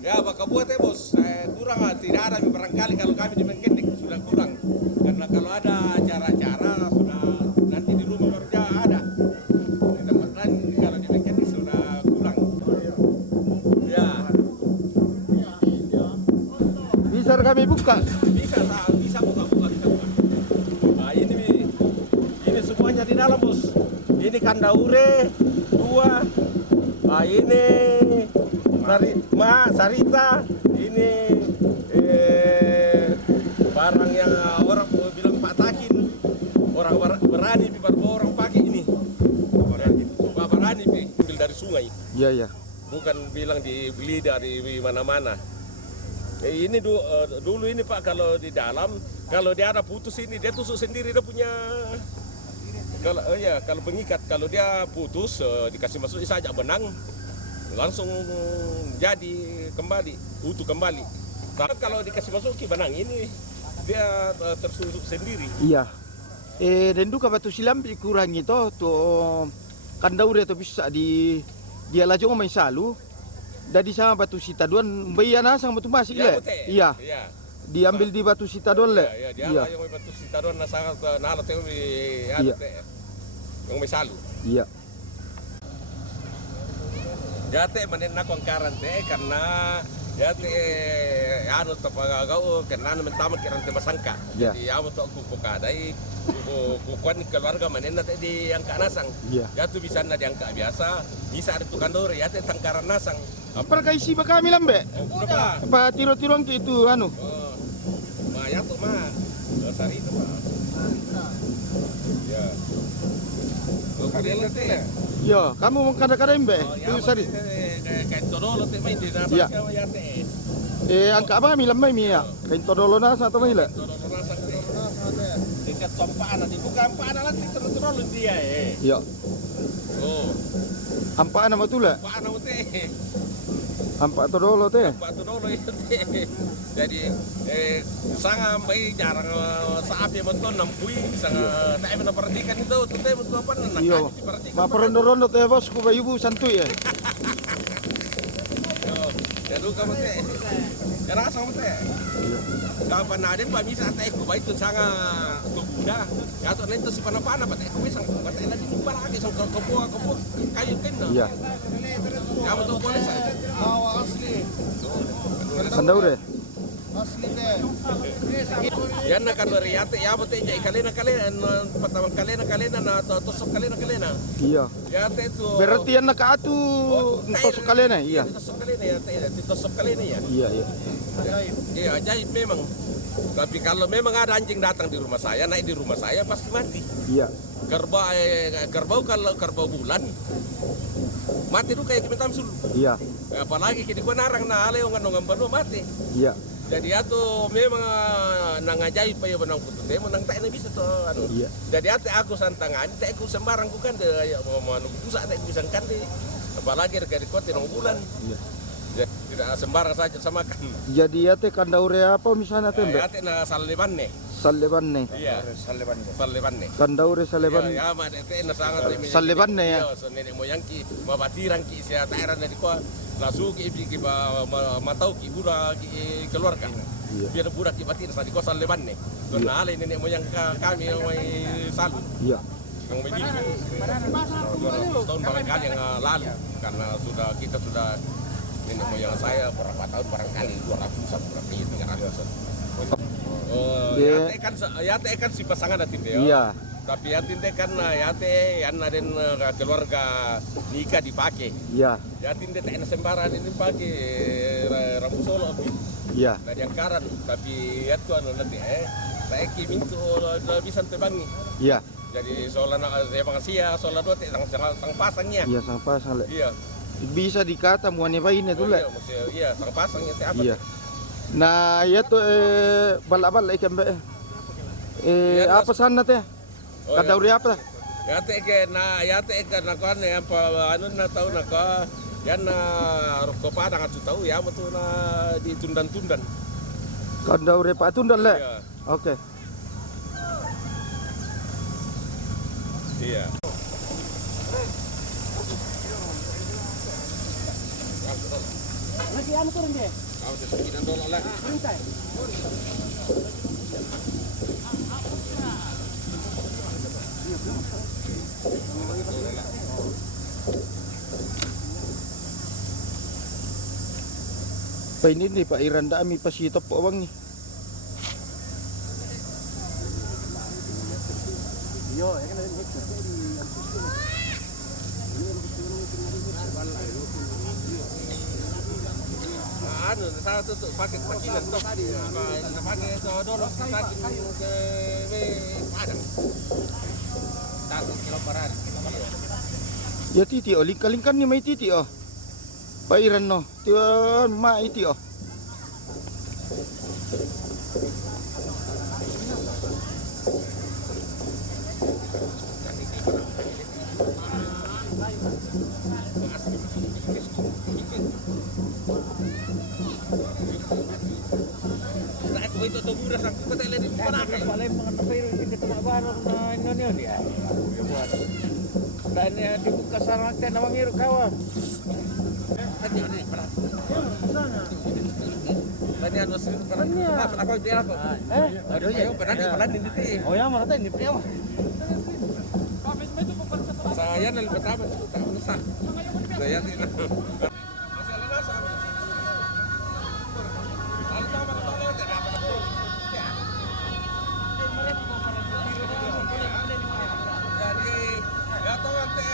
Ya, maka buat bos, kurang tidak ada barangkali kalau kami di Menkendik sudah kurang. Karena kalau ada acara-acara sudah nanti di rumah kerja ada. Di tempat lain kalau di Menkendik sudah kurang. Ya. Bisa kami buka? Bisa buka. Nah, ini semuanya di dalam bos. Ini kandaure, dua. Nah, ini Sarita, ini barang yang orang bilang Pak Takin, orang berani orang pakai ini. Berani ambil dari sungai. Iya. Bukan bilang dibeli dari mana-mana. Ini dulu ini Pak, kalau di dalam, kalau dia ada putus ini dia tusuk sendiri, dia punya kalau pengikat, kalau dia putus dikasih masuk saja benang langsung jadi kembali, utuh kembali. Tapi kalau dikasih masuk ke benang ini dia tersusuk sendiri. Iya. Dan duka batu silam kurang itu tuh kandaure itu bisa dia lajong main salu. Dari sama batu sitaduan bayana sang batu masih le. Iya. Diambil di batu sitaduan le. Iya. Yang batu sitaduan sangat nalat yang main salu. Iya. Jate manen na kong karante karena jate anu tapagagaw karena mentama kirante basangka. Jadi amo to ku kadai ku kuan keluarga manen na di angka nasang. Jatu bisa na di angka biasa, bisa ada tukang dore jate tangkaran nasang. Apa kaisi ba kami lambe? Apa tiro-tiron itu anu? Ma yato ma. Sari itu ma. Ya. Ya, kamu mau kadang-kadang mbe? Itu sari. Kain todolo te main di nasa ya te. Angka apa mi lambe mi ya? Kain todolo nasa atau mai le? Todolo nasa te. Dekat sompaan nanti bukan ampaan nanti todolo dia Ya. Oh. Ampaan nama tu le? Ampaan nama te. Ampak todolo te. Ampak todolo itu te. Jadi sangat baik jarang saat dia betul nampui sangat tak pernah perhatikan itu te betul apa nak. Iya. Ma perondo-rondo te bos ku bayu santuy ya. Ya lu kamu teh. Karena sama teh. Kapan ada Pak bisa teh ku baik tu sangat tubuda. Ya tu nanti si pana-pana Pak teh ku bisa batai lagi lupa lagi sang kepo kayu kena. Iya. Kamu tu boleh sah. Asli. Kandaure. Asli deh. Yan na kanwari yate ya bote jay kalena patawang kalena na tosok kalena. Iya. Yate tu. Berarti yan nakaatu tosok kalena iya. Tosok kalena yate tosok kalena ya. Iya. Iya ajaib memang. Tapi kalau memang ada anjing datang di rumah saya, naik di rumah saya pasti mati. Iya. Kerbau kalau kerbau bulan mati dulu kayak kita tamsul. Iya. Apalagi kini gua narang na ale ngan ngambano mati. Iya. Jadi atu memang nangajaib pa yo benang putu temo nang tak bisa to anu. Iya. Jadi aku santangan tak aku sembarang ku kan de mau busa tak bisa kan di apalagi dari kota nang bulan. Iya. Tidak sembarang saja sama kan. Jadi ya teh kandaure apa misalnya teh mbak? Ya teh na saleban ne. Saleban ne. Iya, saleban ne. Kandaure saleban. Ya ma teh na sangat Saleban ne ya. Yo nenek moyang ki mabatiran ki sia daerah dari ko langsung ki matau ki budak ki keluarga. Biar budak ki batin sa di ko saleban ne. Karena ale nenek moyang kami yang salu. Iya. Yang medis. Tahun barangkali yang lalu karena kita sudah nenek moyang saya berapa tahun barangkali 200-an berapa ini 300-an. Ya teh kan si pasangan nanti deh. Iya. Tapi ya tinte kan ya teh yang ada keluarga nikah dipakai. Iya. Ya tinte teh sembaran ini pakai rambut solo. Iya. Dari angkaran tapi ya tuh nanti saya kimin tuh bisa tebangi. Iya. Jadi soalnya saya pengasia, soalnya dua sang pasangnya. Iya sang pasang le. Iya. Bisa dikata muannya bayi itu le. Iya, sang pasangnya teh apa? Iya. Nah, ya tuh balak-balak ikan be. Apa sana teh? Kandauri apa? Ya teh ke na ya teh ke na kan ya apa anu na tahu na ka ya na roko padang atu tahu ya betul na di tundan-tundan. Kandauri Pak Tundan le. Iya. Oke. Iya. Lagi anu turun deh. Kau sekian dulu lah. Santai. Pak ini nih Pak Iran Dami pasti top bang nih. Yo, ya kan ada Anu satu tuh pakai pakinan tuh. Pakai dulu pakai ke padang. 1 kilo per hari. Ya titi oh lingkan nih mai titi oh. Pak Iran no, tiwa ma iti oh. Nah, aku itu tuh murah aku kata lagi pakai paling mengenai pero ini cuma baru na Indonesia dia. Buat. Dan ya dibuka sarang teh nama ngiru kawan. Tadi ini pernah. Tadi anu pernah. Aku dia aku. Aduh ya pernah di teh. Oh ya mana teh ini pria mah. Saya nang pertama itu tak usah. Saya tidak. Masih ada nasa. Lalu tahu mana tahu lewat ada apa tahu. Jadi ya tahu nanti.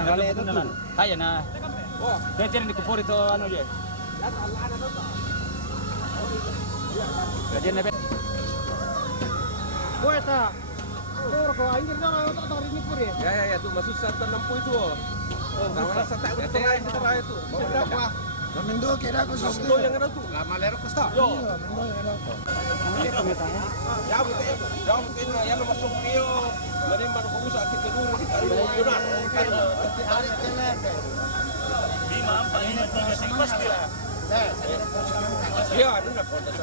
Kali itu kan. Kaya na. Oh, dia di kupur itu anu dia. Gajian nabe. Woi ta. Ko anjir na otak tak ini pur ya. Ya tuh masuk 160 itu. Oh, sama sa tak itu itu. Berapa? Mendo kira aku susu. Itu yang ada tuh. Lama lero ko sta. Yo. Mendo yang ada. Ya betul. Ya betul ya masuk dia. Jadi baru kamu sakit dulu di kali Yunas. Hari kene. 5 4 5 3 pasti lah. Iya, ada nak kontak.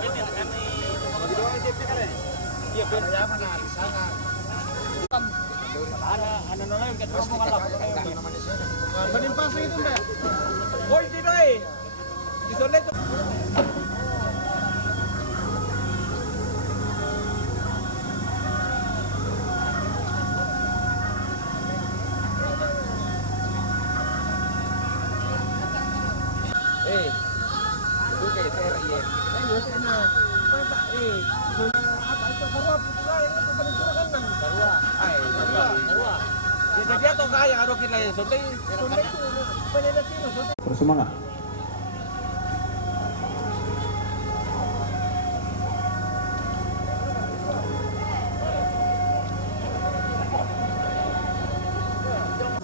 Iya, ya mana di sana. Ana nolai yang kita ngomong Allah. Benin pasang itu, Mbak. Woi, tidak. Di sana itu. Itu kayak TRI ya. Ayo sana. Pak apa itu korop itu saya itu pada kan. Sarua. Sarua. Jadi atau kaya ada kita yang sonde itu penyedia tino sonde. Bersemangat.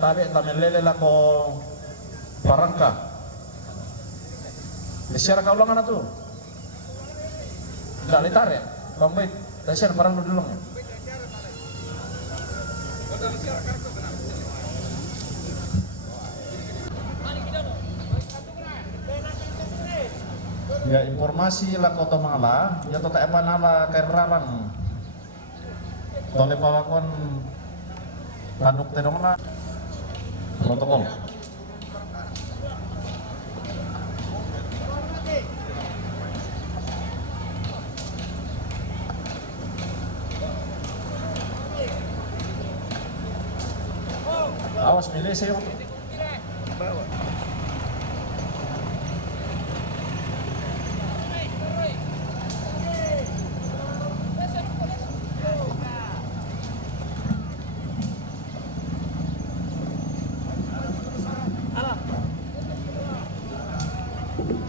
Tarik tamelele la ko parangka. Bicara kau ulangan itu. Tidak ditarik. Kamu bicara parang dulu dulu. Ya informasi la kota mala, ya tota eman ala kerarang. Tole pawakon tanduk tenong na protokol. Awas milih saya. Sini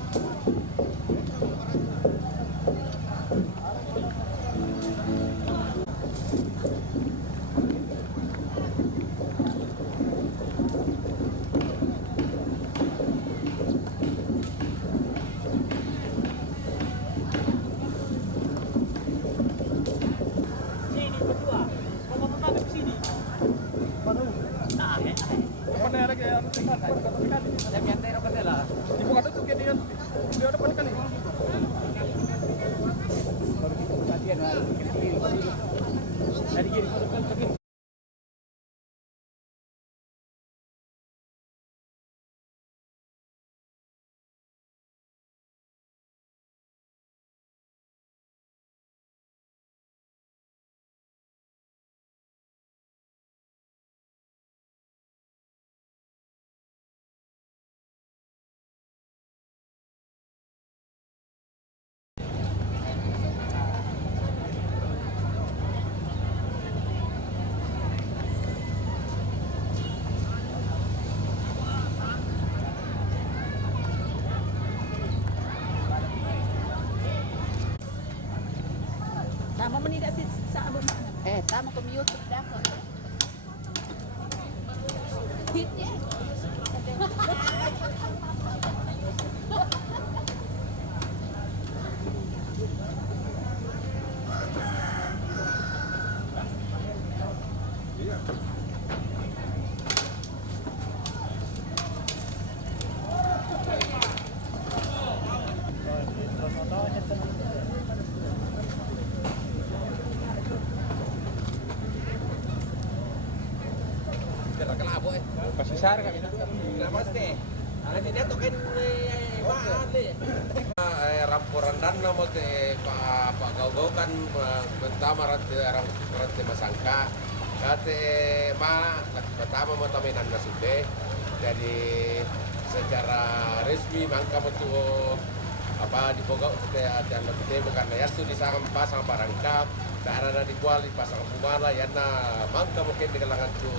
berdua. Mau kemana ke sini? Baru. Nah, Mana lagi yang tekan? Yang nyantai apa lah? Dibuka tutup ya dia. Dia depan kali. Latihan lah. Dari kiri ke kiri. Tama mo nila sa abo mo. Tama ko YouTube dako. Hit yan. Kalabo eh. Pasisar kami. Namaste. Ini dia tuh kan ramporan dan nama te pak gau kan pertama rante masangka kate pertama mau taminan nasude jadi secara resmi mangka betul apa di pogau ada lebih bukan ya tuh di pasang barangkap daerah dijual di pasang pumala ya na mangka mungkin di kalangan tu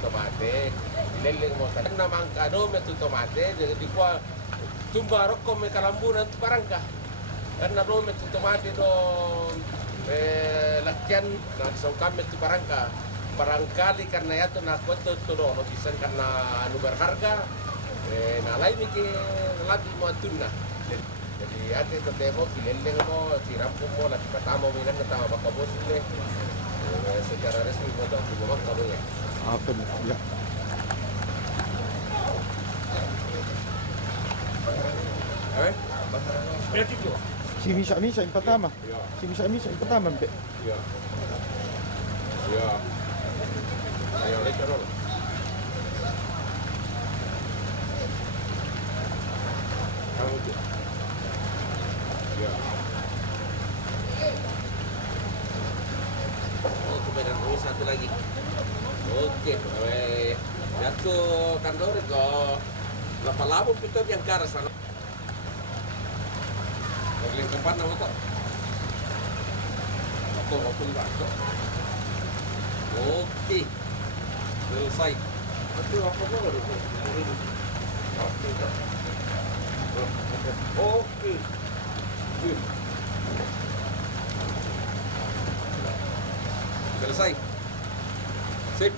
tomate leleng mau tadi na mangka do metu tomate jadi dijual tumba rokok me kalambunan tu barangka karena do metu tomate do lakian na songkam metu barangka barangkali karena ya tu na koto tu do bisa karena anu berharga na lain mikir lebih mau tunna jadi ate to demo pileleng mo siram mo lagi pertama minan ketama baka bos ini secara resmi mo to di bawah kamu ya Apa nih? Ya. Si misa-misa yang pertama. Si misa-misa yang pertama, Mbak. iya iya ayo lihat dulu kamu tuh iya oh kemudian ini satu lagi oke jatuh kantor kok lapa-lapa itu yang ke arah sana paling tempat nama kok aku enggak kok oke selesai itu apa baru oke selesai sip